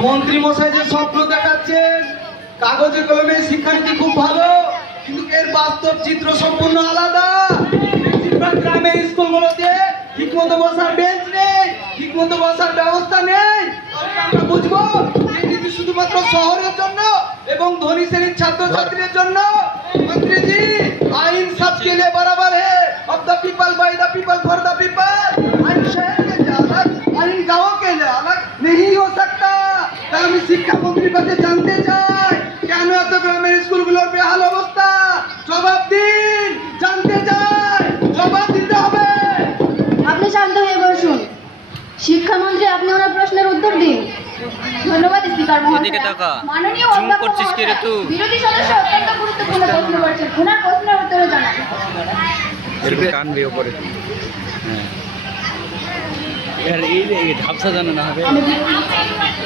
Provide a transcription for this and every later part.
মন্ত্রী মশাই যে স্বপ্ন দেখাচ্ছেন কাগজে কলমে শিক্ষানীতি খুব ভালো, কিন্তু এর বাস্তব চিত্র সম্পূর্ণ আলাদা। বেশিরভাগ গ্রামের স্কুলগুলোতে ঠিকমতো বসার বেঞ্চ নেই, ঠিকমতো বসার ব্যবস্থা নেই। তাহলে আমরা বুঝবো এই নীতি শুধুমাত্র শহরের জন্য এবং ধনী শ্রেণীর ছাত্রছাত্রীদের জন্য। মন্ত্রীজি, আইন সবকে लिए बराबर है, of the people, by the people, for the people। আইন শহর के लिए अलग, আইন गाँव के लिए अलग नहीं हो सकता। তাই আমি শিক্ষামন্ত্রীর কাছে জানতে চাই কেন এত গ্রামের স্কুলগুলোর বেহাল অবস্থা? জবাব দিন, জানতে চাই, জবাব দিতে হবে। আপনি শান্ত হয়ে বসুন। শিক্ষামন্ত্রী, আপনি ওনার প্রশ্নের উত্তর দিন। ধন্যবাদ স্পিকার মহাশয়। মাননীয় অধ্যক্ষ মহাশয়, বিরোধী সদস্য অত্যন্ত গুরুত্বপূর্ণ প্রশ্ন করছেন, ওনার প্রশ্নের উত্তরে জানান। কান দিয়ে উপরে এই ঝাপসা জানা না হবে,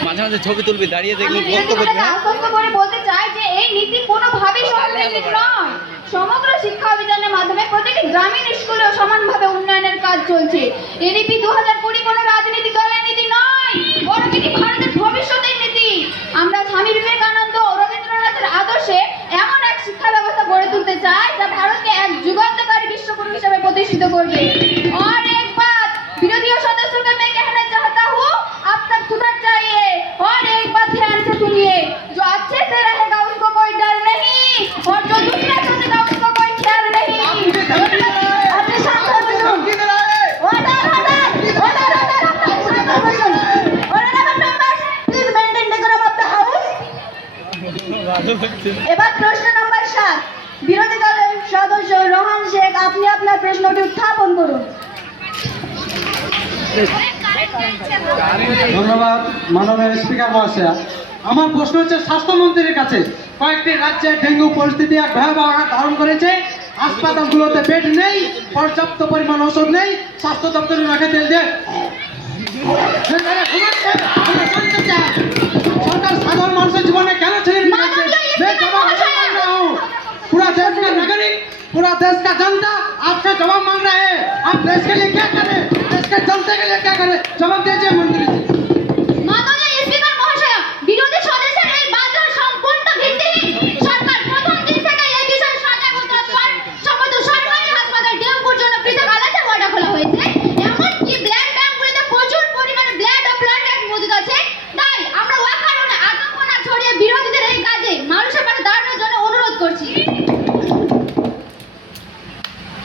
মাঝে মাঝে ছবি তুলবি, দাঁড়িয়ে দেখবি বক্তব্য। আশ্বস্ত করে বলতে চাই যে এই নীতি কোনোভাবেই শহরের নীতি নয়। সমগ্র শিক্ষা অভিযানের মাধ্যমে প্রতিটি গ্রামীণ স্কুলেও সমানভাবে উন্নয়নের কাজ চলছে। এনইপি 2020 কোনো রাজনীতি দলের নীতি নয়, বরং এটি ভারতের ভবিষ্যতের নীতি। আমরা স্বামী বিবেকানন্দ ও রবীন্দ্রনাথের আদর্শে এমন এক শিক্ষা ব্যবস্থা গড়ে তুলতে চাই যা ভারতকে এক যুগান্তকারী বিশ্বগুরু হিসেবে প্রতিষ্ঠিত করবে। और एक बात विरोधी सदस्यों को मैं कहना चाहता हूँ, आप तक सुधर चाहिए और एक बात ध्यान से सुनिए, जो अच्छे से रहेगा उसको कोई डर नहीं और जो दूसरा सोचेगा उसको कोई ख्याल नहीं। अपने शांत हो बसुन। Order, order, order, order, अपने शांत हो बसुन। Honorable members, please maintain decorum of the house। এবার প্রশ্ন নম্বর 7, বিরোধী দলের সদস্য রোহান শেখ, আপনি আপনার প্রশ্নটি উত্থাপন করুন। ধন্যবাদ মাননীয় স্পিকার মহাশয়া। আমার প্রশ্ন হচ্ছে স্বাস্থ্যমন্ত্রীর কাছে। কয়েকটি রাজ্যে ডেঙ্গু পরিস্থিতি এক ভয়াবহ আকার ধারণ করেছে। হাসপাতালগুলোতে বেড নেই, পর্যাপ্ত পরিমাণ ওষুধ নেই। স্বাস্থ্য দপ্তরের নাকে তেল দিয়ে সরকার সাধারণ মানুষের জীবনে কেন ছেড়ে দিয়েছে? पूरा देश का नागरिक, पूरा देश का जनता आपसे जवाब मांग रहा है। आप देश के लिए क्या करें, देश के जनता के लिए क्या करें? जवाब दीजिए मंत्री जी। মাননীয় স্পিকার মহাশয়, বিরোধী সদস্যের এই বাধা সম্পূর্ণ ভিত্তিহীন। সরকার প্রথম দিন থেকে এই বিষয়ে সজাগ হতে সম্মত। সরকারি হাসপাতাল ডেঙ্গুর জন্য পৃথক আলাদা ওয়ার্ড খোলা হয়েছে। এমনকি ব্লাড ব্যাঙ্কগুলিতে প্রচুর পরিমাণে ব্লাড ও ব্লাড ট্যাঙ্ক মজুদ আছে। তাই আমরা অকারণে আতঙ্ক না ছড়িয়ে বিরোধীদের এই কাজে মানুষের পাশে দাঁড়ানোর জন্য অনুরোধ করছি।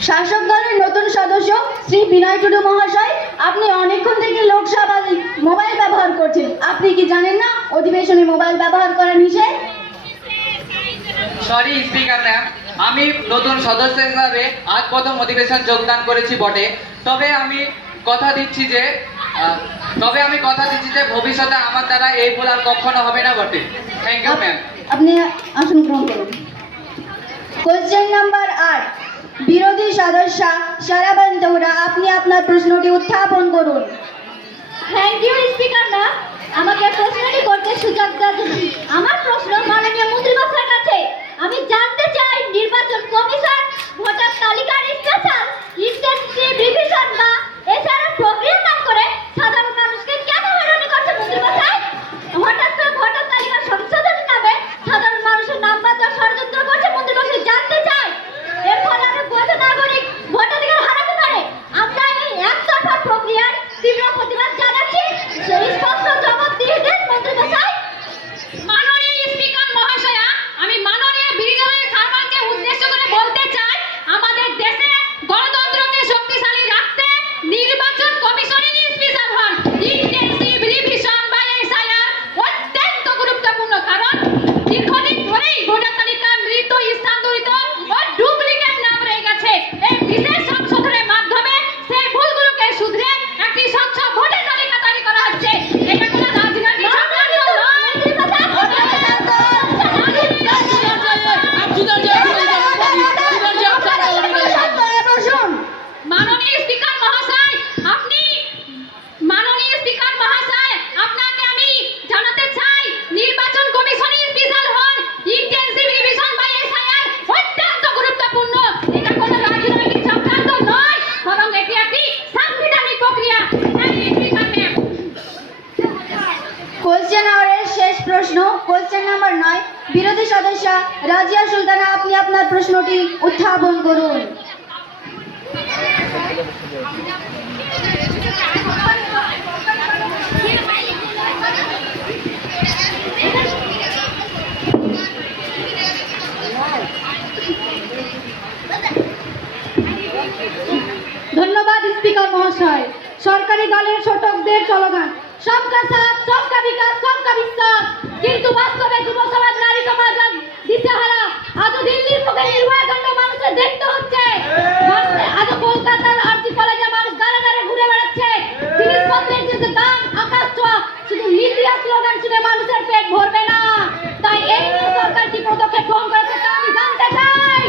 শাসক দলের নতুন সদস্য শ্রী বিনয় টুডু মহাশয়, আপনি অনেকক্ষণ থেকে লোকসভায় মোবাইল ব্যবহার করছেন। আপনি কি জানেন না অধিবেশনে মোবাইল ব্যবহার করা নিষেধ? সরি স্পিকার ম্যাম, আমি নতুন সদস্য হিসাবে আজ প্রথম অধিবেশন যোগদান করেছি বটে, তবে আমি কথা দিচ্ছি যে ভবিষ্যতে আমার দ্বারা এই ভুল আর কখনো হবে না বটে। Thank you ma'am. আপনি আসন গ্রহণ করুন। কোশ্চেন নাম্বার 8, বিরোধী সদস্য সারাবান দৌড়া, আপনি আপনার প্রশ্নটি উত্থাপন করুন। থ্যাংক ইউ স্পিকার ম্যাম, আমাকে প্রশ্নটি করতে সুযোগ দেওয়ার জন্য। আমার প্রশ্ন মাননীয় মন্ত্রী মশাইয়ের কাছে। আমি জানতে চাই নির্বাচন কমিশন ভোটার তালিকার স্পেশাল ইন্টেনসিভ রিভিশন বা এসআরএফ প্রক্রিয়া নাম করে সাধারণ মানুষকে কেন হয়রানি করছে মন্ত্রী মশাই? হঠাৎ করে ভোটার তালিকা সংশোধনের নামে সাধারণ মানুষের নাম বাদ দেওয়ার ষড়যন্ত্র করছে মন্ত্রী মশাই। জানতে চাই এর ফলে আমি বৈধ নাগরিক ভোটাধিকার হারাতে পারে। আমরা এই একতরফা প্রক্রিয়ার তীব্র প্রতিবাদ জানাচ্ছি। সেই স্পষ্ট জবাব দিয়ে দেন মন্ত্রী মশাই। মাননীয় নম্বর 9 বিরোধী সদস্য রাজিয়া সুলতানা, আপনি আপনার প্রশ্নটি উত্থাপন করুন। ধন্যবাদ স্পিকার মহাশয়। সরকারি দলের ছোটকদের স্লোগান সবকা সাথ, সবকা বিকাশ, সবকা বিশ্বাস, কিন্তু বাস্তবে যুব সমাজ, নারী সমাজ আজ দিশেহারা। আজ দিল্লির মুখে নির্ভয়া কাণ্ড মানুষের দেখতে হচ্ছে। আজ কলকাতার আরজি কলেজে মানুষ দাঁড়ে দাঁড়ে ঘুরে বেড়াচ্ছে। জিনিসপত্রের যে দাম আকাশ ছোঁয়া, শুধু নীতি আর স্লোগান শুনে মানুষের পেট ভরবে না। তাই এই নিয়ে সরকার কি পদক্ষেপ গ্রহণ করেছে তা আমি জানতে চাই।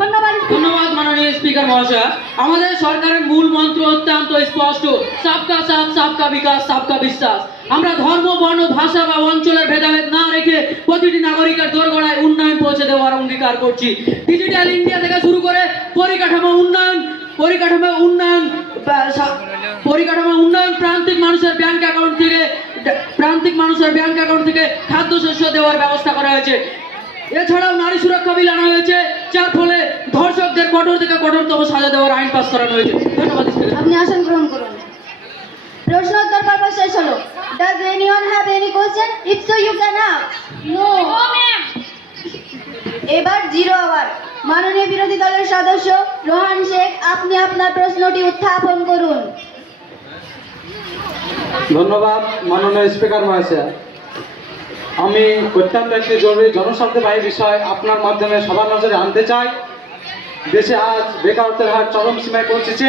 ধন্যবাদ। ধন্যবাদ মাননীয় স্পিকার মহাশয়। আমাদের সরকারের মূল মন্ত্র অত্যন্ত স্পষ্ট, সবকা সাথ, সবকা বিকাশ, সবকা বিশ্বাস। আমরা ধর্ম, বর্ণ, ভাষা বা অঞ্চলের ভেদাভেদ না রেখে প্রতিটি নাগরিকের দোরগোড়ায় উন্নয়ন পৌঁছে দেওয়ার অঙ্গীকার করছি। ডিজিটাল ইন্ডিয়া থেকে শুরু করে পরিকাঠামো উন্নয়ন, প্রান্তিক মানুষের ব্যাংক অ্যাকাউন্ট থেকে খাদ্যশস্য দেওয়ার ব্যবস্থা করা হয়েছে। এছাড়াও নারী সুরক্ষা বিল আনা হয়েছে, যার ফলে ধর্ষকদের কঠোর থেকে কঠোরতম সাজা দেওয়ার আইন পাস করানো হয়েছে। ধন্যবাদ স্পিকার। আপনি আসন গ্রহণ করুন। প্রশ্নোত্তর পর্ব শেষ হলো। Does anyone have any question? If so, you can ask. No. এবার 0 আওয়ার। মাননীয় বিরোধী দলের সদস্য রোহান শেখ, আপনি আপনার প্রশ্নটি উত্থাপন করুন। ধন্যবাদ মাননীয় স্পিকার মহাশয়। আমি অত্যন্ত একটি জরুরি জনস্বার্থবাহী বিষয় আপনার মাধ্যমে সবার নজরে আনতে চাই। দেশে আজ বেকারত্বের হার চরম সীমায় পৌঁছেছে।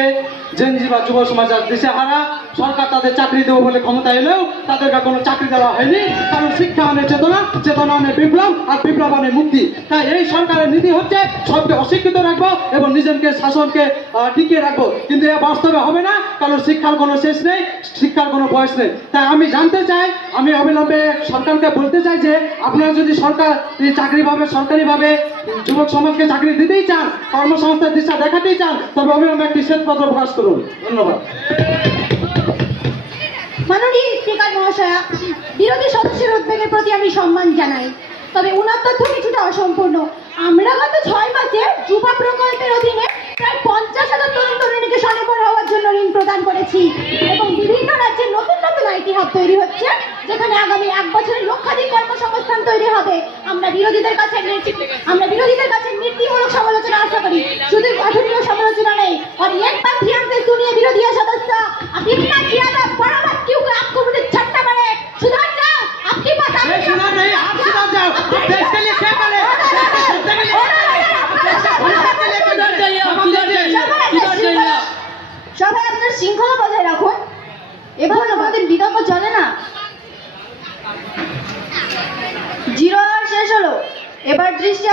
জেনজি বা যুব সমাজ আজ দিশেহারা। সরকার তাদের চাকরি দেবো বলে ক্ষমতা এলেও তাদেরকে কোনো চাকরি দেওয়া হয়নি, কারণ শিক্ষা আনে চেতনা, চেতনা আনে বিপ্লব, আর বিপ্লব আনে মুক্তি। তাই এই সরকারের নীতি হচ্ছে সবকে অশিক্ষিত রাখবো এবং নিজেকে শাসনকে টিকিয়ে রাখবো, কিন্তু এ বাস্তবে হবে না, কারণ শিক্ষার কোনো শেষ নেই, শিক্ষার কোনো বয়স নেই। তাই আমি জানতে চাই, আমি অবিলম্বে সরকারকে বলতে চাই যে আপনারা যদি সরকারিভাবে যুবক সমাজকে চাকরি দিতেই চান, কর্মসংস্থার দিশা দেখাতেই চান, তবে অবিলম্বে একটি শ্বেতপত্র প্রকাশ করুন। ধন্যবাদ। মাননীয় স্পিকার মহাশয়া, বিরোধী সদস্যের উদ্বেগের প্রতি আমি সম্মান জানাই, তবে উনার তথ্য কিছুটা অসম্পূর্ণ। আমরা গত 6 মাসে যুবা প্রকল্পের অধীনে প্রায় 50,000 তরুণ তরুণীকে স্বনির্ভর হওয়ার জন্য ঋণ প্রদান করেছি এবং বিভিন্ন রাজ্যে নতুন নতুন আইটি হাব তৈরি হচ্ছে, যেখানে আগামী 1 বছরে লক্ষাধিক কর্মসংস্থান তৈরি হবে। আমরা বিরোধীদের কাছে নীতিমূলক সমালোচনা আশা করি, শুধু গঠনীয় সমালোচনা নেই। और एक बात ध्यान से सुनिए विरोधी सदस्य, अब इतना ज्यादा बड़ा बात क्यों आपको मुझे छट्टा पड़े? सुधर जाओ, आपकी बात आप सुना नहीं, आप सुधर जाओ। देश के लिए क्या करे? সবাই আপনার শৃঙ্খলা বজায় রাখুন, এভাবে আমাদের বিতর্ক চলে না। 0 আওয়ার শেষ হলো। এবার দৃষ্টি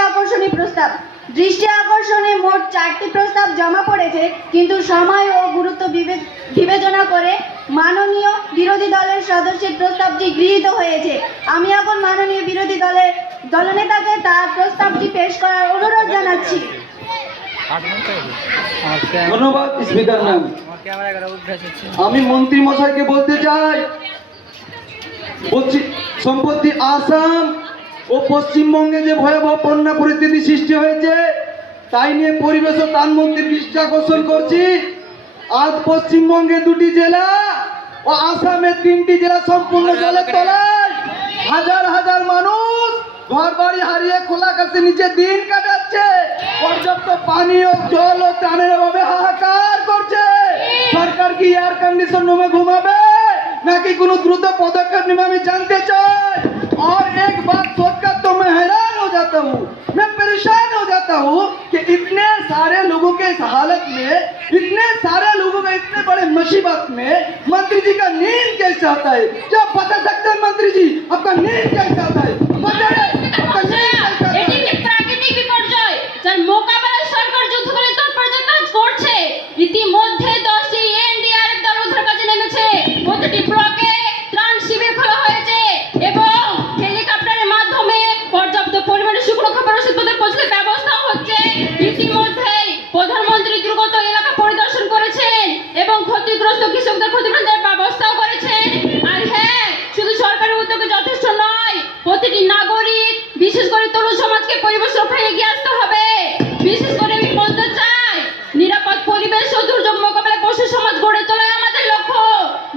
আকর্ষণে মোট 4টি প্রস্তাব জমা পড়েছে, কিন্তু সময় ও গুরুত্ব বিবেচনা করে মাননীয় বিরোধী দলের সদস্যের প্রস্তাবটি গৃহীত হয়েছে। আমি এখন মাননীয় বিরোধী দলনেতাকে তার প্রস্তাবটি পেশ করার অনুরোধ জানাচ্ছি। ধন্যবাদ স্পিকার ম্যাম। আমি মন্ত্রী মশাইকে বলতে চাই, সম্প্রতি আসাম ও পশ্চিমবঙ্গে যে ভয়াবহ বন্যা পরিস্থিতি সৃষ্টি হয়েছে, তাই নিয়ে পরিবেশ ও ত্রাণ মন্ত্রীর দৃষ্টি আকর্ষণ করছি। আজ পশ্চিমবঙ্গে 2টি জেলা ও আসামে 3টি জেলা সম্পূর্ণ জলের তলায়। হাজার হাজার মানুষ ঘর বাড়ি হারিয়ে খোলা আকাশের নিচে দিন কাটাচ্ছে। পর্যাপ্ত পানি ও জল ও ত্রাণের অভাবে হাহাকার করছে। সরকার কি এয়ার কন্ডিশন রুমে ঘুমাবে নাকি কোনো দ্রুত পদক্ষেপ নেবে আমি জানতে চাই। और एक बात सोचकर तो मैं हैरान हो जाता हूँ, मैं परेशान हो जाता हूँ कि इतने सारे लोगों के इस हालत में, इतने सारे लोगों का इतने बड़े मुसीबत में मंत्री जी का नींद कैसे आता है? क्या बता सकते हैं मंत्री जी, आपका नींद कैसे आता है? बताइए, आपका नींद कैसे आता है? এটি প্রাকৃতিক বিপর্যয় যার মোকাবেলায় সরকার যুদ্ধকালীন তৎপরতার কাজ করছে। ইতিমধ্যে 10টি এনডিআরএফ দল উদ্ধার কাজে নেমেছে, প্রতিটি ব্লকে ত্রাণ শিবির খোলা হয়েছে এবং হেলিকপ্টারের মাধ্যমে পর্যাপ্ত পরিমাণে শুকনো খাবার ও শীতপত্র পৌঁছানোর ব্যবস্থা হচ্ছে। ইতিমধ্যেই প্রধানমন্ত্রী দুর্গত এলাকা পরিদর্শন করেছেন এবং ক্ষতিগ্রস্ত কৃষকদের ক্ষতিপূরণ দেওয়ার ব্যবস্থাও করেছেন। আর হ্যাঁ, শুধু সরকারি উদ্যোগে যথেষ্ট নয়, প্রতিটি নাগরিক বিশেষ করে তরুণ সমাজকে পরিবেশ রক্ষায় এগিয়ে আসতে হবে। বিশেষ করে আমি বলতে চাই, নিরাপদ পরিবেশ ও দুর্যোগ মোকাবেলায় পশু সমাজ গড়ে তোলাই আমাদের লক্ষ্য।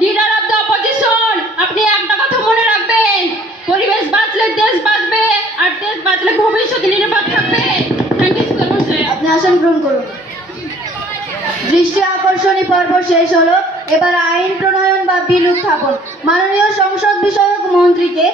লিডার অফ দ্য অপোজিশন, আপনি একটা কথা মনে রাখবেন, পরিবেশ বাঁচলে দেশ বাঁচবে, আর দেশ বাঁচলে ভবিষ্যতে নিরাপদ থাকবে। Thank you so much. আপনি আসন গ্রহণ করুন। দৃষ্টি আকর্ষণী পর্ব শেষ হলো, এবার আইন প্রণয়ন বা বিল উত্থাপন। মাননীয় সংসদ বিষয়ক মন্ত্রীকে